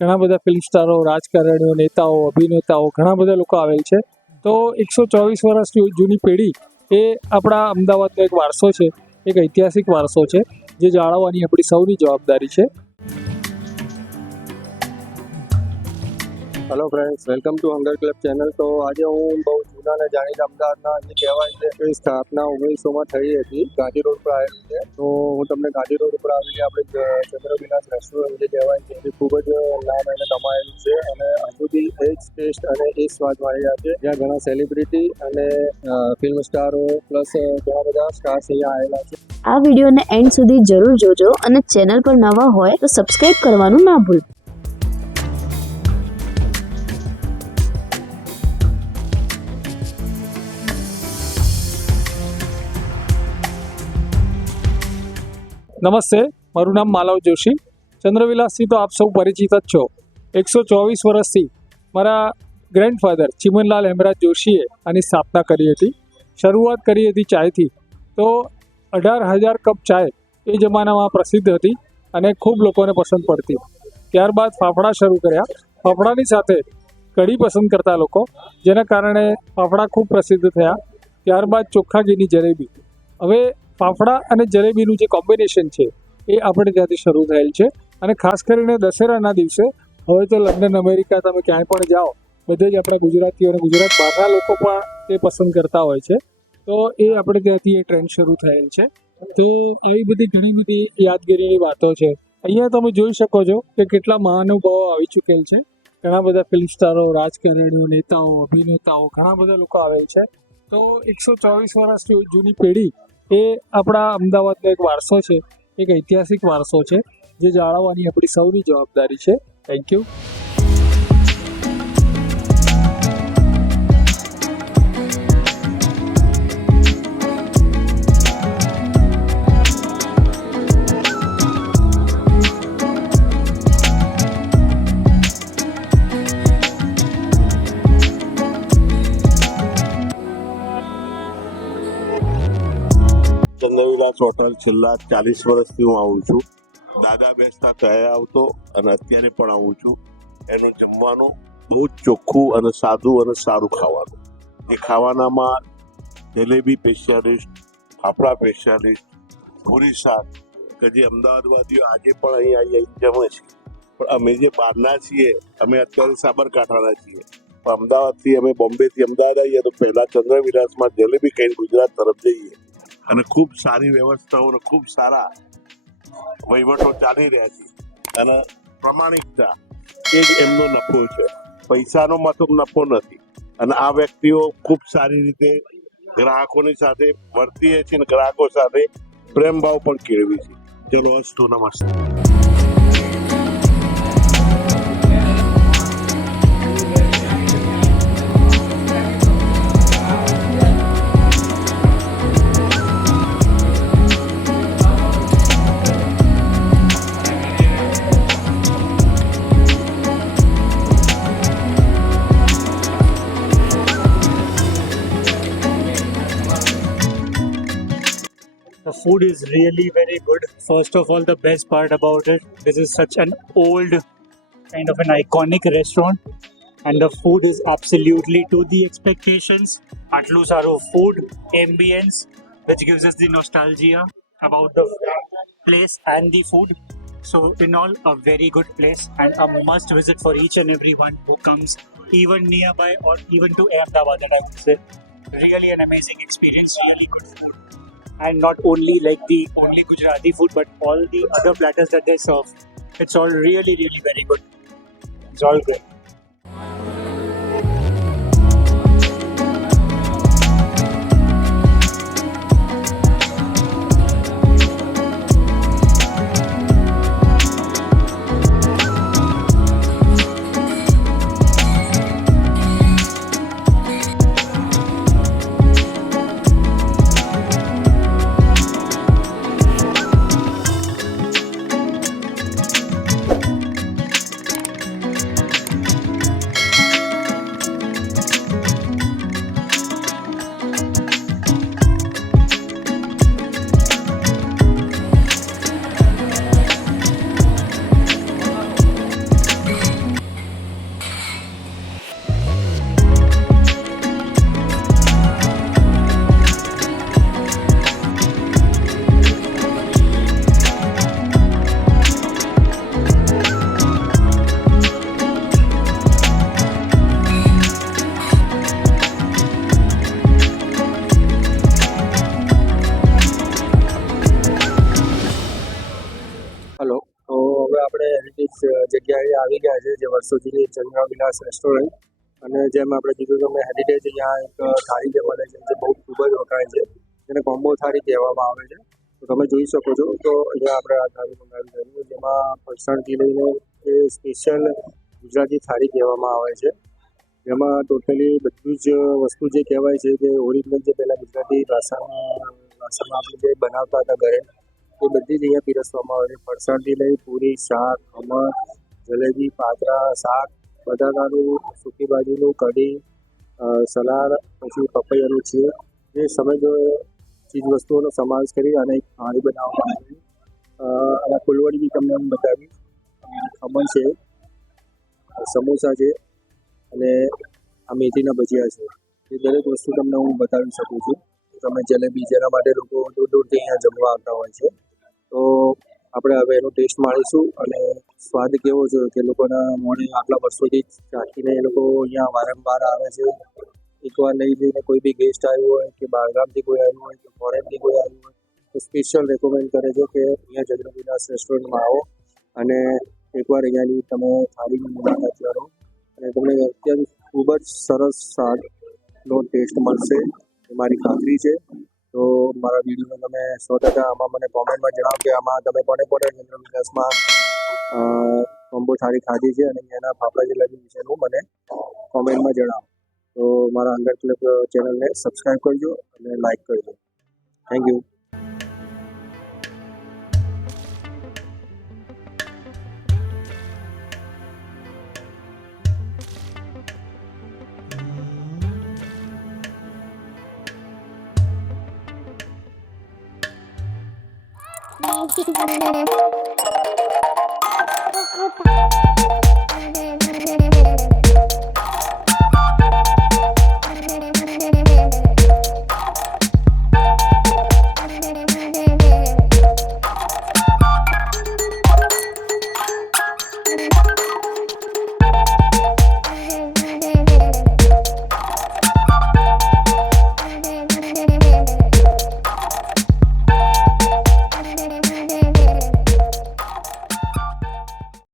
ઘણા બધા ફિલ્મ સ્ટારો, રાજકારણીઓ, નેતાઓ, અભિનેતાઓ ઘણા બધા લોકો આવેલ છે. તો 124 વર્ષ જૂની પેઢી એ આપણા અમદાવાદનો એક વારસો છે, એક ઐતિહાસિક વારસો છે, જે જાળવવાની આપણી સૌની જવાબદારી છે. Hello friends, welcome to hunger club channel. તો આજે હું બહુ જૂના અને જાણીતા અમદાવાદના જે કહેવાય છે એ સ્થાપના 1900માં થઈ હતી. ગાંધી રોડ પર આવેલું છે. તો હું તમને ગાંધી રોડ પર આવેલી આપણે ચંદ્રવિલાસ રેસ્ટોરન્ટ જે કહેવાય છે એ ખૂબ જ નામ એને કમાયેલું છે અને હજુ બી એ જ ટેસ્ટ અને એ જ સ્વાદ મળી રહ્યા છે. જ્યાં ઘણા સેલિબ્રિટી અને ફિલ્મ સ્ટારો પ્લસ ઘણા બધા સ્ટાર્સ અહીંયા આવેલા છે. આ વિડીયોને એન્ડ સુધી જરૂર જોજો અને ચેનલ પર નવા હોય તો સબસ્ક્રાઇબ કરવાનું ના ભૂલતા. નમસ્તે, મારું નામ માલવ જોશી. ચંદ્રવિલાસથી તો આપ સૌ પરિચિત જ છો. 124 વર્ષથી મારા ગ્રેન્ડફાધર ચિમનલાલ હેમરાજ જોશીએ આની સ્થાપના કરી હતી. શરૂઆત કરી હતી ચાયથી. તો 18,000 કપ ચાય એ જમાનામાં પ્રસિદ્ધ હતી અને ખૂબ લોકોને પસંદ પડતી. ત્યારબાદ ફાફડા શરૂ કર્યા. ફાફડાની સાથે કઢી પસંદ કરતા લોકો, જેના કારણે ફાફડા ખૂબ પ્રસિદ્ધ થયા. ત્યારબાદ ચોખ્ખા ઘીની જલેબી. હવે ફાફડા અને જલેબીનું જે કોમ્બિનેશન છે એ આપણે ત્યાંથી શરૂ થયેલ છે. અને ખાસ કરીને દશેરાના દિવસે હવે તો લંડન, અમેરિકા તમે ક્યાંય પણ જાઓ, બધે જ આપણા ગુજરાતીઓ અને ગુજરાત બહારના લોકો પણ એ પસંદ કરતા હોય છે. તો એ આપણે ત્યાંથી એ ટ્રેન્ડ શરૂ થયેલ છે. તો આવી બધી ઘણી બધી યાદગીરીની વાતો છે. અહીંયા તમે જોઈ શકો છો કે કેટલા મહાનુભાવો આવી ચૂકેલ છે. ઘણા બધા ફિલ્મ સ્ટારો, રાજકારણીઓ, નેતાઓ, અભિનેતાઓ ઘણા બધા લોકો આવેલ છે. તો 124 વર્ષ જૂની પેઢી એ આપણા અમદાવાદનો એક વારસો છે, એક ઐતિહાસિક વારસો છે, જે જાળવવાની આપણી સૌની જવાબદારી છે. Thank you. ચંદ્રવિલાસ હોટલ છેલ્લા 40 વર્ષથી હું આવું છું. દાદા બેસતા ત્યાં આવતો અને અત્યારે પણ આવું છું. એનું જમવાનું બહુ જ ચોખ્ખું અને સાદું અને સારું ખાવાનું. એ ખાવાનામાં જલેબી સ્પેશિયાલિસ્ટ, ફાફડા સ્પેશિયાલિસ્ટ, પૂરી શાક કે જે અમદાવાદવાદીઓ આજે પણ અહીં જમે છે. પણ અમે જે બહારના છીએ, અમે અત્યારે સાબરકાંઠાના છીએ, પણ અમદાવાદથી અમે બોમ્બેથી અમદાવાદ આવીએ તો પહેલાં ચંદ્રવિલાસમાં જલેબી ખાઈને ગુજરાત તરફ જઈએ. અને ખૂબ સારી વ્યવસ્થાઓ અને ખૂબ સારા વહીવટો ચાલી રહ્યા છે. અને પ્રમાણિકતા એ જ એમનો નફો છે. પૈસાનો મતલબ નફો નથી. અને આ વ્યક્તિઓ ખૂબ સારી રીતે ગ્રાહકોની સાથે વર્તીએ છે અને ગ્રાહકો સાથે પ્રેમભાવ પણ કેળવી છે. ચલો, અસ્તુ, નમસ્તે. The food is really very good. First of all, the best part about it, this is such an old, kind of an iconic restaurant, and the food is absolutely to the expectations. Atlu saro food, ambience, which gives us the nostalgia about the place and the food. So, in all, a very good place and a must visit for each and everyone who comes even nearby or even to Ahmedabad. And I would say, really an amazing experience, really good food. And not only like the only Gujarati food, but all the other platters that they serve. It's all really, really very good. It's all great. હવે આપણે heritage જગ્યાએ આવી ગયા છે, જે વર્ષો જૂની ચંદ્રવિલાસ restaurant. અને જેમ આપણે કીધું તમે હેરિટેજ અહીંયા એક થાળી જે મળે છે જે બહુ ખૂબ જ વખણાય છે, જેને કોમ્બો થાળી કહેવામાં આવે છે. તો તમે જોઈ શકો છો તો અહીંયા આપણે આ થાળી મંગાવી છે, જેમાં ફરસાણથી લઈને એ સ્પેશિયલ ગુજરાતી થાળી કહેવામાં આવે છે. જેમાં ટોટલી બધું જ વસ્તુ જે કહેવાય છે કે ઓરિજિનલ જે પહેલાં ગુજરાતી ભાષામાં આપણે જે બનાવતા હતા ઘરે, એ બધી જ અહીંયા પીરસવામાં આવે છે. ફરસાણથી લઈ પૂરી, શાક, ખમણ, જલેબી, પાતરા, શાક, બટાકાનું, સૂકી ભાજીનું, કઢી, સલાડ, પછી પપૈયાનું છે, એ સમય ચીજ વસ્તુઓનો સમાવેશ કરી અને એક થાળી બનાવવામાં આવે છે. અને ફૂલવડી બી તમને હું બતાવીશ. ખમણ છે, સમોસા છે અને આ મેથીના ભજીયા છે. એ દરેક વસ્તુ તમને હું બતાવી શકું છું. તમે જલેબી, જેના માટે લોકો દૂર દૂરથી અહીંયા જમવા આવતા હોય છે. તો આપણે હવે એનો ટેસ્ટ માણીશું અને સ્વાદ કેવો છે કે લોકોના મોઢે આટલા વર્ષોથી ચાખીને એ લોકો અહીંયા વારંવાર આવે છે. એકવાર નહીં જઈને કોઈ બી ગેસ્ટ આવ્યું હોય કે બહારગામથી કોઈ આવ્યું હોય કે ફોરેનથી કોઈ આવ્યું હોય તો સ્પેશિયલ રેકમેન્ડ કરે છે કે અહીંયા ચંદ્રવિલાસ રેસ્ટોરન્ટમાં આવો અને એકવાર અહીંયાની તમે થાળીની મુલાકાત કરો અને તમને અત્યારે ખૂબ જ સરસ સ્વાદનો ટેસ્ટ મળશે, એ મારી ખાતરી છે. તો મારા વિડીયોને તમે 100% આમાં મને કોમેન્ટમાં જણાવો કે આમાં તમે કોને ચંદ્રવિલાસમાં કોમ્બો થાળી ખાધી છે અને એના ફાફડા જલેબી વિશેનું મને કોમેન્ટમાં જણાવો. તો મારા અંગર ક્લબ ચેનલને સબસ્ક્રાઈબ કરજો અને લાઈક કરજો. Thank you. Thank you.